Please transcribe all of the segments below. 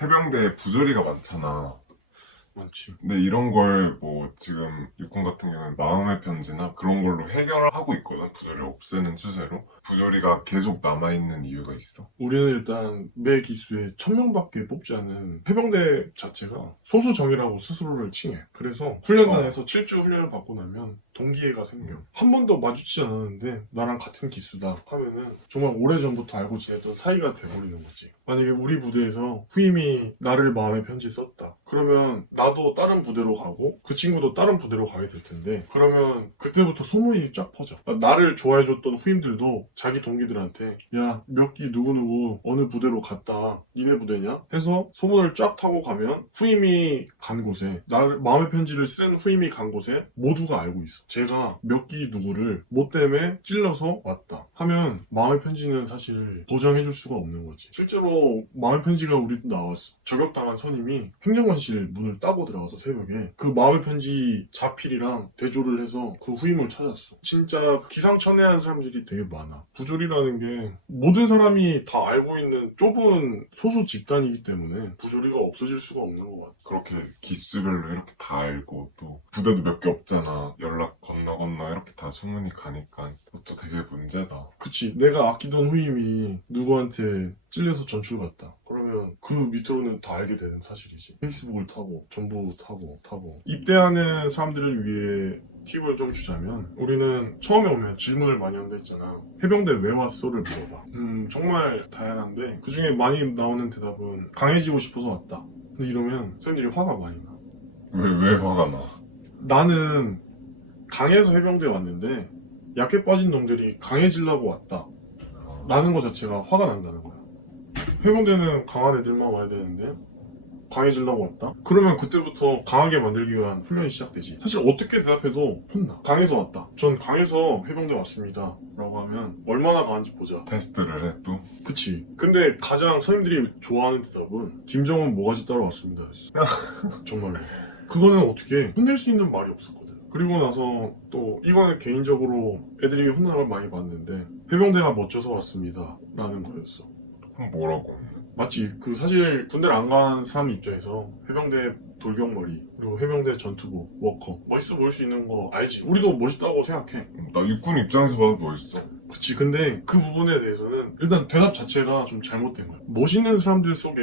해병대에 부조리가 많잖아. 많지. 근데 이런 걸 뭐 지금 육군 같은 경우는 마음의 편지나 그런 걸로 해결을 하고 있거든. 부조리 없애는 추세로. 부조리가 계속 남아있는 이유가 있어. 우리는 일단 매 기수에 1000명밖에 뽑지 않은 해병대 자체가 소수정예라고 스스로를 칭해. 그래서 훈련단에서 7주 훈련을 받고 나면 동기애가 생겨. 한 번도 마주치지 않았는데 나랑 같은 기수다 하면은 정말 오래전부터 알고 지내던 사이가 돼버리는 거지. 만약에 우리 부대에서 후임이 나를 마음의 편지 썼다. 그러면 나도 다른 부대로 가고 그 친구도 다른 부대로 가게 될 텐데, 그러면 그때부터 소문이 쫙 퍼져. 나를 좋아해줬던 후임들도 자기 동기들한테 야, 몇 기 누구누구 어느 부대로 갔다. 니네 부대냐? 해서 소문을 쫙 타고 가면 후임이 간 곳에, 나를 마음의 편지를 쓴 후임이 간 곳에 모두가 알고 있어. 제가 몇 기 누구를 뭐 때문에 찔러서 왔다 하면 마음의 편지는 사실 보장해줄 수가 없는 거지. 실제로 마음의 편지가 우리도 나왔어. 저격당한 선임이 행정관실 문을 따고 들어가서 새벽에 그 마음의 편지 자필이랑 대조를 해서 그 후임을 찾았어. 진짜 기상천외한 사람들이 되게 많아. 부조리라는 게 모든 사람이 다 알고 있는 좁은 소수 집단이기 때문에 부조리가 없어질 수가 없는 것 같아. 그렇게 기수별로 이렇게 다 알고 또 부대도 몇 개 없잖아. 연락 건너 이렇게 다 소문이 가니까 그것도 되게 문제다. 그치, 내가 아끼던 후임이 누구한테 찔려서 전출 갔다. 그러면 그 밑으로는 다 알게 되는 사실이지. 페이스북을 타고 정보 타고 입대하는 사람들을 위해 팁을 좀 주자면, 우리는 처음에 오면 질문을 많이 한다 했잖아. 해병대 왜 왔어를 물어봐. 정말 다양한데 그 중에 많이 나오는 대답은 강해지고 싶어서 왔다. 근데 이러면 사람들이 화가 많이 나. 왜 화가 나? 나는 강해서 해병대에 왔는데 약해 빠진 놈들이 강해지려고 왔다 라는 것 자체가 화가 난다는 거야. 해병대는 강한 애들만 와야 되는데 강해지려고 왔다? 그러면 그때부터 강하게 만들기 위한 훈련이 시작되지. 사실 어떻게 대답해도 혼나. 강해서 왔다. 전 강해서 해병대 왔습니다 라고 하면 얼마나 강한지 보자. 테스트를 해 또? 그치. 근데 가장 선임들이 좋아하는 대답은 김정은 모가지 따러 왔습니다 했어. 정말로. 그거는 어떻게 혼낼 수 있는 말이 없었거든. 그리고 나서 또 이거는 개인적으로 애들이 혼나는 걸 많이 봤는데, 해병대가 멋져서 왔습니다 라는 거였어. 그럼 뭐라고? 마치 그 사실 군대를 안 간 사람 입장에서 해병대 돌격머리 그리고 해병대 전투복 워커 멋있어 보일 수 있는 거 알지? 우리도 멋있다고 생각해. 나 육군 입장에서 봐도 멋있어. 그치. 근데 그 부분에 대해서는 일단 대답 자체가 좀 잘못된 거야. 멋있는 사람들 속에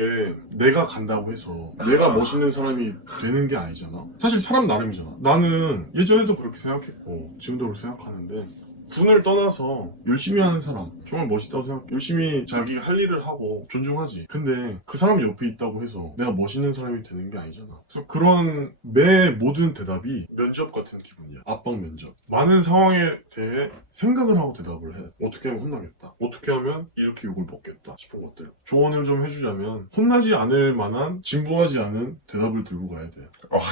내가 간다고 해서 내가 멋있는 사람이 되는 게 아니잖아. 사실 사람 나름이잖아. 나는 예전에도 그렇게 생각했고 지금도 그렇게 생각하는데, 군을 떠나서 열심히 하는 사람 정말 멋있다고 생각해. 열심히 자기가 할 일을 하고 존중하지. 근데 그 사람 옆에 있다고 해서 내가 멋있는 사람이 되는 게 아니잖아. 그래서 그런 매 모든 대답이 면접 같은 기분이야. 압박 면접. 많은 상황에 대해 생각을 하고 대답을 해. 어떻게 하면 혼나겠다, 어떻게 하면 이렇게 욕을 먹겠다 싶은 것들. 조언을 좀 해주자면 혼나지 않을 만한 진부하지 않은 대답을 들고 가야 돼.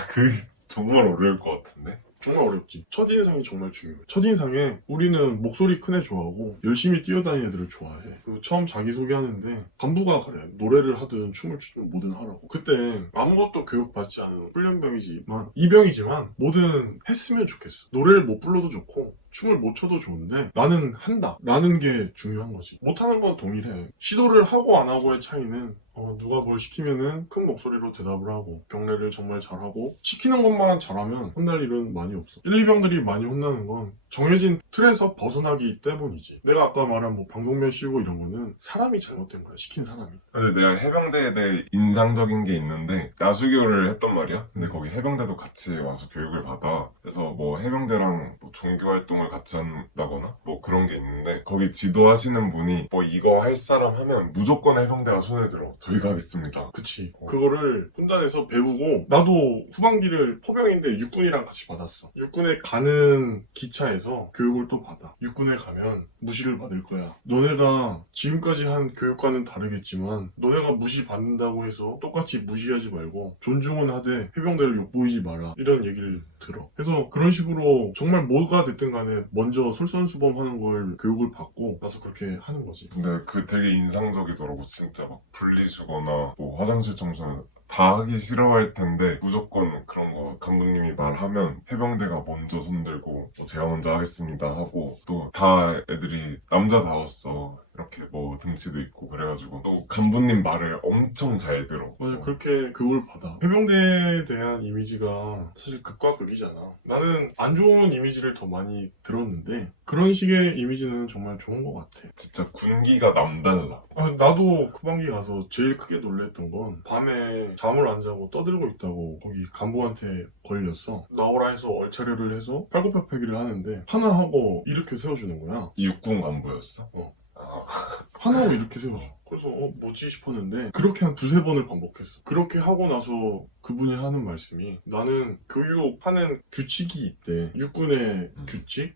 그게 정말 어려울 것 같은데? 정말 어렵지. 첫인상이 정말 중요해. 첫인상에 우리는 목소리 큰 애 좋아하고 열심히 뛰어다니는 애들을 좋아해. 그 처음 자기소개하는데 간부가 그래. 노래를 하든 춤을 추든 뭐든 하라고. 그때 아무것도 교육받지 않은 훈련병이지만, 이병이지만 뭐든 했으면 좋겠어. 노래를 못 불러도 좋고 춤을 못 춰도 좋은데 나는 한다 라는 게 중요한 거지. 못하는 건 동일해. 시도를 하고 안 하고의 차이는 누가 뭘 시키면은 큰 목소리로 대답을 하고 경례를 정말 잘하고 시키는 것만 잘하면 혼날 일은 많이 없어. 1, 2병들이 많이 혼나는 건 정해진 틀에서 벗어나기 때문이지. 내가 아까 말한 뭐 방독면 씌우고 이런 거는 사람이 잘못된 거야. 시킨 사람이. 근데 내가 해병대에 대해 인상적인 게 있는데 야수교를 했단 말이야. 근데 거기 해병대도 같이 와서 교육을 받아. 그래서 뭐 해병대랑 뭐 종교활동을 같이 한다거나 뭐 그런 게 있는데, 거기 지도하시는 분이 뭐 이거 할 사람 하면 무조건 해병대가 손에 들어. 저희가 하겠습니다. 그치. 그거를 훈단에서 배우고, 나도 후반기를 포병인데 육군이랑 같이 받았어. 육군에 가는 기차에서 교육을 또 받아. 육군에 가면 무시를 받을 거야. 너네가 지금까지 한 교육과는 다르겠지만 너네가 무시받는다고 해서 똑같이 무시하지 말고 존중은 하되 해병대를 욕보이지 마라, 이런 얘기를 들어. 그래서 그런 식으로 정말 뭐가 됐든 간에 먼저 솔선수범하는 걸 교육을 받고 나서 그렇게 하는 거지. 근데 그 되게 인상적이더라고. 진짜 막 분리수거나 뭐 화장실 청소는 다 하기 싫어할 텐데 무조건 그런 거 간부님이 말하면 해병대가 먼저 손들고 제가 먼저 하겠습니다 하고, 또 다 애들이 남자다웠어. 이렇게 뭐 등치도 있고 그래가지고 또 간부님 말을 엄청 잘 들어. 맞아, 그렇게 교육을 받아. 해병대에 대한 이미지가 사실 극과 극이잖아. 나는 안 좋은 이미지를 더 많이 들었는데 그런 식의 이미지는 정말 좋은 것 같아. 진짜 군기가 남달라. 나도 쿠방기 가서 제일 크게 놀랬던 건 밤에 잠을 안 자고 떠들고 있다고 거기 간부한테 걸렸어. 나오라 해서 얼차려를 해서 팔굽혀펴기를 하는데 하나 하고 이렇게 세워주는 거야. 육군 간부였어? 하나 하고 이렇게 세워줘. 그래서 뭐지 싶었는데 그렇게 한 두세 번을 반복했어. 그렇게 하고 나서 그분이 하는 말씀이 나는 교육하는 규칙이 있대. 육군의 규칙?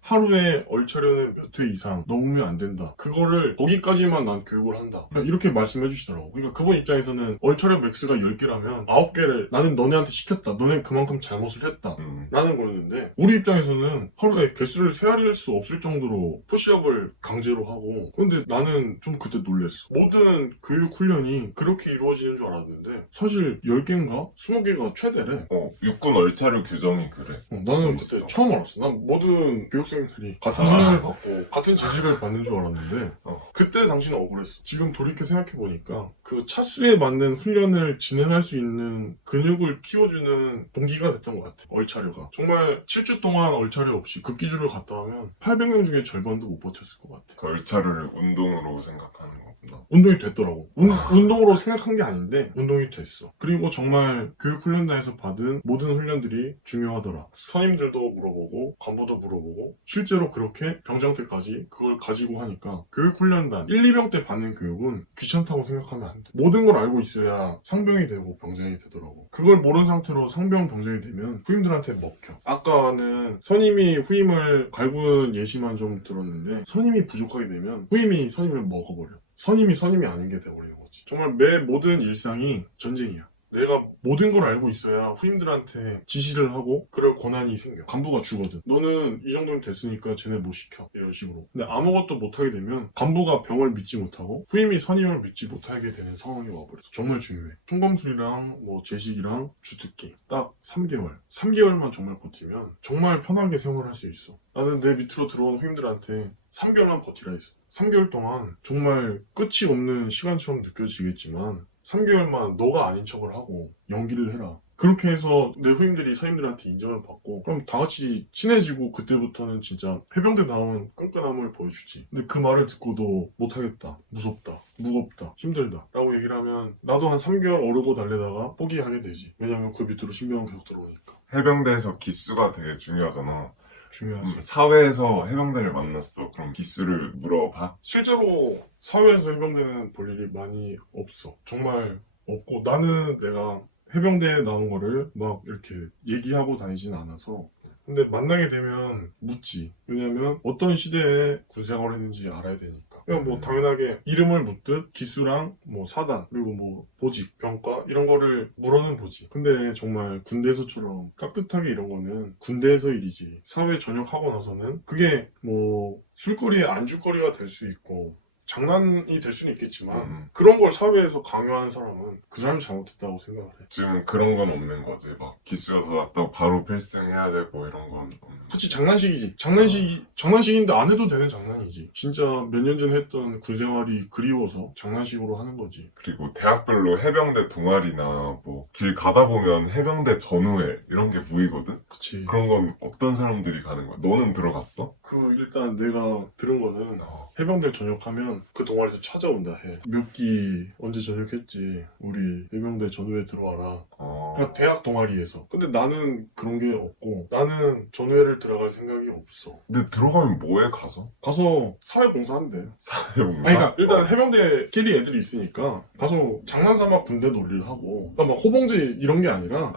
하루에 얼차려는 몇 회 이상 넘으면 안 된다. 그거를 거기까지만 난 교육을 한다. 이렇게 말씀해 주시더라고. 그러니까 그분 입장에서는 얼차려 맥스가 10개라면 9개를 나는 너네한테 시켰다. 너네 그만큼 잘못을 했다. 라는 거였는데 우리 입장에서는 하루에 개수를 세알릴 수 없을 정도로 푸시업을 강제로 하고 근데 나는 좀 그때 놀랬어. 모든 교육 훈련이 그렇게 이루어지는 줄 알았는데 사실 10개인가? 20개가 최대래. 육군 얼차려 규정이 그래. 나는 있어. 그때 처음 알았어. 난 모든 교육생들이 같은 훈련을 받고 같은 지시를 받는 줄 알았는데 그때 당시는 억울했어. 지금 돌이켜 생각해보니까 그 차수에 맞는 훈련을 진행할 수 있는 근육을 키워주는 동기가 됐던 것 같아. 얼차려가. 정말 7주 동안 얼차려 없이 극기주를 갔다 하면 800명 중에 절반도 못 버텼을 것 같아. 그 얼차려를 운동으로 생각하는 거구나. 운동이 됐더라고. 운동으로 생각한 게 아닌데 운동이 됐어. 그리고 정말 교육훈련단에서 받은 모든 훈련들이 중요하더라. 선임들도 물어보고 간부도 물어보고 실제로 그렇게 병장 때까지 그걸 가지고 하니까 교육훈련단 1, 2병 때 받는 교육은 귀찮다고 생각하면 안 돼. 모든 걸 알고 있어야 상병이 되고 병장이 되더라고. 그걸 모르는 상태로 상병 병장이 되면 후임들한테 먹혀. 아까는 선임이 후임을 갈구는 예시만 좀 들었는데 선임이 부족하게 되면 후임이 선임을 먹어버려. 선임이 선임이 아닌 게 돼버리는 거지. 정말 매 모든 일상이 전쟁이야. 내가 모든 걸 알고 있어야 후임들한테 지시를 하고 그럴 권한이 생겨. 간부가 주거든. 너는 이 정도면 됐으니까 쟤네 뭐 시켜. 이런 식으로. 근데 아무것도 못하게 되면 간부가 병을 믿지 못하고 후임이 선임을 믿지 못하게 되는 상황이 와버렸어. 정말 중요해. 총검술이랑 뭐 제식이랑 주특기 딱 3개월. 3개월만 정말 버티면 정말 편하게 생활할 수 있어. 나는 내 밑으로 들어온 후임들한테 3개월만 버티라 했어. 3개월 동안 정말 끝이 없는 시간처럼 느껴지겠지만 3개월만 너가 아닌 척을 하고 연기를 해라. 그렇게 해서 내 후임들이 선임들한테 인정을 받고 그럼 다 같이 친해지고 그때부터는 진짜 해병대다운 끈끈함을 보여주지. 근데 그 말을 듣고도 못하겠다. 무섭다. 무겁다. 힘들다. 라고 얘기를 하면 나도 한 3개월 오르고 달래다가 포기하게 되지. 왜냐면 그 밑으로 신병은 계속 들어오니까. 해병대에서 기수가 되게 중요하잖아. 중요하지. 사회에서 해병대를 만났어. 그럼 기수를 물어봐? 실제로 사회에서 해병대는 볼 일이 많이 없어. 정말 없고 나는 내가 해병대에 나온 거를 막 이렇게 얘기하고 다니진 않아서 근데 만나게 되면 묻지. 왜냐면 어떤 시대에 군생활을 했는지 알아야 되니까. 그냥 뭐 당연하게 이름을 묻듯 기수랑 뭐 사단 그리고 뭐 보직, 병과 이런 거를 물어는 보지. 근데 정말 군대에서처럼 깍듯하게 이런 거는 군대에서 일이지. 사회 전역하고 나서는 그게 뭐 술거리에 안주거리가 될 수 있고 장난이 될 수는 있겠지만 그런 걸 사회에서 강요하는 사람은 그 사람이 잘못했다고 생각을 해. 지금 그런 건 없는 거지. 막 기수여서 왔다고 바로 필승해야 되고 이런 건 없는. 그치, 장난식이지. 장난식인데 안 해도 되는 장난이지. 진짜 몇 년 전에 했던 군생활이 그리워서 장난식으로 하는 거지. 그리고 대학별로 해병대 동아리나 뭐 길 가다 보면 해병대 전우회 이런 게 보이거든? 그치. 그런 건 어떤 사람들이 가는 거야? 너는 들어갔어? 일단 내가 들은 거는 해병대 전역하면 그 동아리에서 찾아온다 해. 몇 기 언제 전역했지? 우리 해병대 전우회 들어와라. 그러니까 대학 동아리에서. 근데 나는 그런 게 없고 나는 전우회를 들어갈 생각이 없어. 근데 들어가면 뭐해 가서? 가서 사회봉사한대. 사회봉사? 아니, 그러니까 일단 해병대끼리 애들이 있으니까 가서 장난삼아 군대 놀이를 하고 그러니까 막 호봉제 이런 게 아니라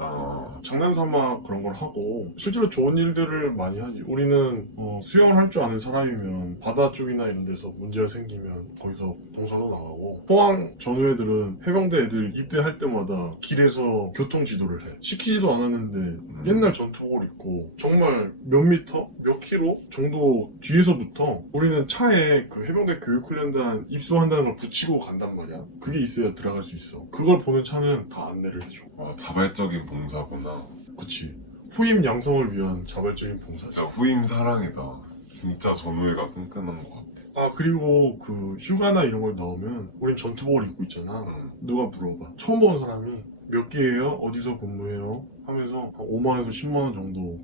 장난삼아 그런 걸 하고 실제로 좋은 일들을 많이 하지. 우리는 수영을 할 줄 아는 사람이면 바다 쪽이나 이런 데서 문제가 생기면 거기서 봉사도 나가고 포항 전우애들은 해병대 애들 입대할 때마다 길에서 교통지도를 해. 시키지도 않았는데 옛날 전투복을 입고 정말 몇 미터, 몇 킬로 정도 뒤에서부터 우리는 차에 그 해병대 교육훈련단 입소한다는 걸 붙이고 간단 말이야. 그게 있어야 들어갈 수 있어. 그걸 보는 차는 다 안내를 해줘. 자발적인 봉사구나. 그치. 후임 양성을 위한 자발적인 봉사지. 진짜 후임 사랑이다. 진짜 전우회가 끈끈한 것 같아. 아 그리고 그 휴가나 이런 걸 넣으면 우린 전투복을 입고 있잖아. 누가 물어봐. 처음 보는 사람이 몇 개예요? 어디서 근무해요? 하면서 5만원에서 10만원 정도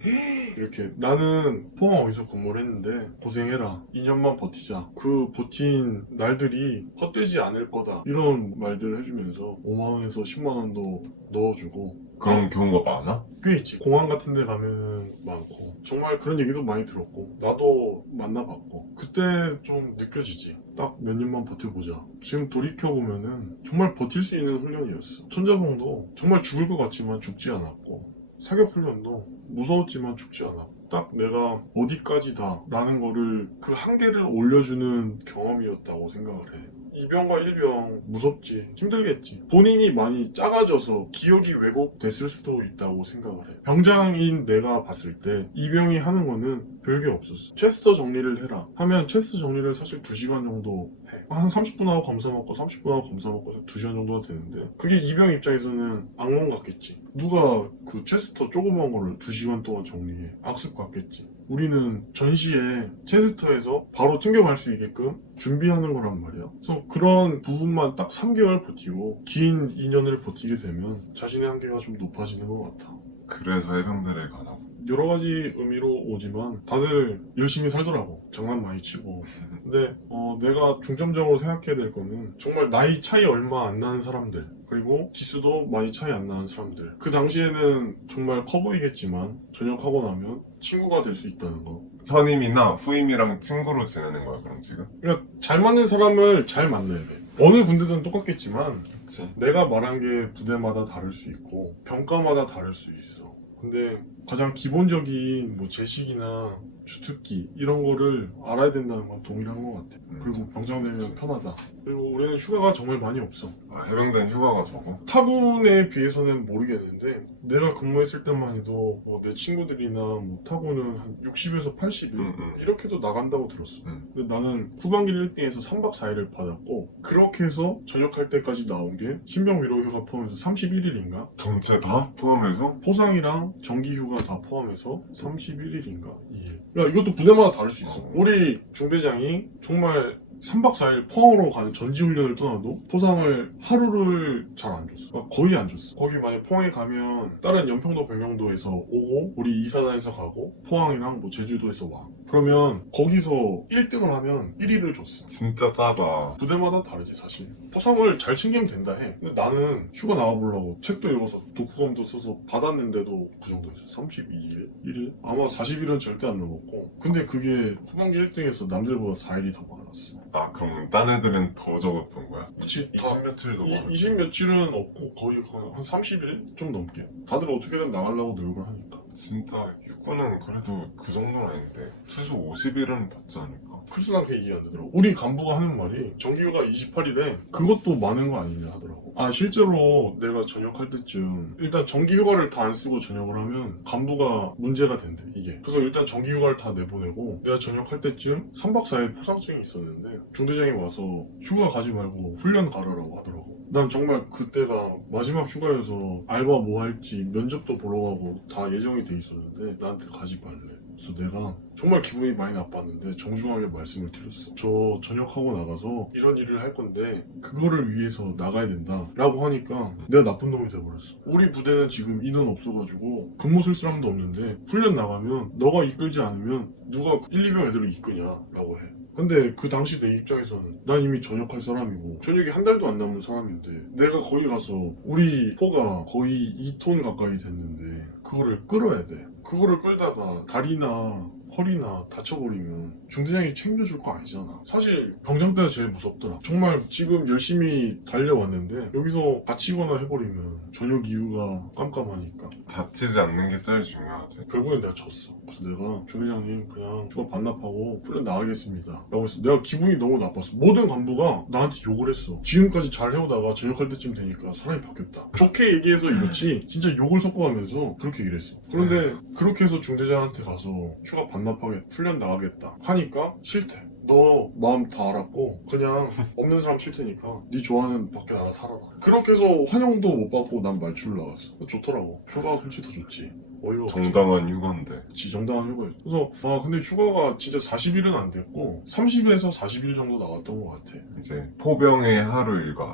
이렇게 나는 포항 어디서 근무를 했는데 고생해라 2년만 버티자 그 버틴 날들이 헛되지 않을 거다 이런 말들을 해주면서 5만원에서 10만원도 넣어주고 그런 경우가 많아? 꽤 있지. 공항 같은 데 가면은 많고 정말 그런 얘기도 많이 들었고 나도 만나봤고 그때 좀 느껴지지. 딱 몇 년만 버텨보자. 지금 돌이켜보면은 정말 버틸 수 있는 훈련이었어. 천자봉도 정말 죽을 것 같지만 죽지 않았고 사격 훈련도 무서웠지만 죽지 않았고 딱 내가 어디까지다 라는 거를 그 한계를 올려주는 경험이었다고 생각을 해. 이병과 일병 무섭지 힘들겠지 본인이 많이 작아져서 기억이 왜곡됐을 수도 있다고 생각을 해. 병장인 내가 봤을 때 이병이 하는 거는 별게 없었어. 체스터 정리를 해라 하면 체스터 정리를 사실 2시간 정도 해. 한 30분 하고 검사 먹고 30분 하고 검사 먹고 2시간 정도가 되는데 그게 이병 입장에서는 악몽 같겠지. 누가 그 체스터 조그만 거를 2시간 동안 정리해. 악습 같겠지. 우리는 전시에 체스터에서 바로 챙겨갈 수 있게끔 준비하는 거란 말이야. 그래서 그런 부분만 딱 3개월 버티고 긴 2년을 버티게 되면 자신의 한계가 좀 높아지는 것 같아. 그래서 해병대를 가라고. 여러 가지 의미로 오지만 다들 열심히 살더라고. 장난 많이 치고. 근데 내가 중점적으로 생각해야 될 거는 정말 나이 차이 얼마 안 나는 사람들 그리고 기수도 많이 차이 안 나는 사람들 그 당시에는 정말 커 보이겠지만 전역하고 나면 친구가 될 수 있다는 거. 선임이나 후임이랑 친구로 지내는 거야 그럼 지금? 그러니까 잘 맞는 사람을 잘 만나야 돼. 어느 군대든 똑같겠지만 그치. 내가 말한 게 부대마다 다를 수 있고 병과마다 다를 수 있어. 근데 가장 기본적인 뭐 제식이나 주특기 이런 거를 알아야 된다는 건 동일한 것 같아. 그리고 병장 되면 편하다. 그리고 우리는 휴가가 정말 많이 없어. 아, 해병대는 휴가가 적어? 타군에 비해서는 모르겠는데 내가 근무했을 때만 해도 뭐 내 친구들이나 뭐 타군은 한 60에서 80일 이렇게도 나간다고 들었어. 근데 나는 후반기 1등에서 3박 4일을 받았고 그렇게 해서 전역할 때까지 나온 게 신병 위로 휴가 포함해서 31일인가? 전체 다 포함해서? 포상이랑 정기 휴가 다 포함해서 31일인가 2일. 야 이것도 부대마다 다를 수 있어. 우리 중대장이 정말 3박 4일 포항으로 가는 전지훈련을 떠나도 포상을 하루를 잘 안 줬어. 그러니까 거의 안 줬어. 거기 만약 포항에 가면 다른 연평도 병영도에서 오고 우리 이사단에서 가고 포항이랑 뭐 제주도에서 와. 그러면 거기서 1등을 하면 1위를 줬어. 진짜 짜다. 부대마다 다르지 사실. 포상을 잘 챙기면 된다 해. 근데 나는 휴가 나와보려고 책도 읽어서 독후감도 써서 받았는데도 그 정도였어. 32일? 1일? 아마 40일은 절대 안 넘었고 근데 그게 후반기 1등에서 남들보다 4일이 더 많았어. 아 그럼 딴 애들은 더 적었던 거야? 그치 20 며칠도 많아. 20 며칠은 없고 거의 한 30일? 좀 넘게. 다들 어떻게든 나가려고 노력을 하니까. 진짜 육군은 그래도 그 정도는 아닌데 최소 50일은 받지 않을까? 그래서 난 그게 이해 안 되더라고. 우리 간부가 하는 말이 정기휴가 28일에 그것도 많은 거 아니냐 하더라고. 아 실제로 내가 전역할 때쯤 일단 정기휴가를 다 안 쓰고 전역을 하면 간부가 문제가 된대 이게. 그래서 일단 정기휴가를 다 내보내고 내가 전역할 때쯤 3박 4일 포상증이 있었는데 중대장이 와서 휴가 가지 말고 훈련 가라라고 하더라고. 난 정말 그때가 마지막 휴가여서 알바 뭐 할지 면접도 보러 가고 다 예정이 돼 있었는데 나한테 가지 말래. 그래서 내가 정말 기분이 많이 나빴는데 정중하게 말씀을 드렸어. 저 전역하고 나가서 이런 일을 할 건데 그거를 위해서 나가야 된다 라고 하니까 내가 나쁜 놈이 돼버렸어. 우리 부대는 지금 인원 없어가지고 근무 쓸 사람도 없는데 훈련 나가면 너가 이끌지 않으면 누가 1, 2병 애들을 이끄냐 라고 해. 근데 그 당시 내 입장에서는 난 이미 전역할 사람이고 전역이 한 달도 안 남은 사람인데 내가 거기 가서 우리 포가 거의 2톤 가까이 됐는데 그거를 끌어야 돼. 그거를 끌다가 다리나 허리나 다쳐버리면 중대장이 챙겨줄 거 아니잖아. 사실 병장 때가 제일 무섭더라. 정말 지금 열심히 달려왔는데 여기서 다치거나 해버리면 전역 이유가 깜깜하니까. 다치지 않는 게 제일 중요하지. 결국엔 내가 졌어. 그래서 내가 중대장님 그냥 휴가 반납하고 훈련 나가겠습니다 라고 했어. 내가 기분이 너무 나빴어. 모든 간부가 나한테 욕을 했어. 지금까지 잘 해오다가 전역할 때쯤 되니까 사람이 바뀌었다. 좋게 얘기해서 이렇지 진짜 욕을 섞어가면서 그렇게 얘기를 했어. 그런데 그렇게 해서 중대장한테 가서 휴가 반납하게 훈련 나가겠다 하니까 싫대. 너 마음 다 알았고 그냥 없는 사람 칠 테니까 네 좋아하는 밖에 나가 살아라. 그렇게 해서 환영도 못 받고 난 말출 나갔어. 좋더라고. 휴가가 솔직히 더 좋지. 어이가 없지. 정당한 휴가인데. 정당한 휴가였어. 그래서 근데 휴가가 진짜 40일은 안 됐고 30에서 40일 정도 나왔던 것 같아. 이제 포병의 하루 일과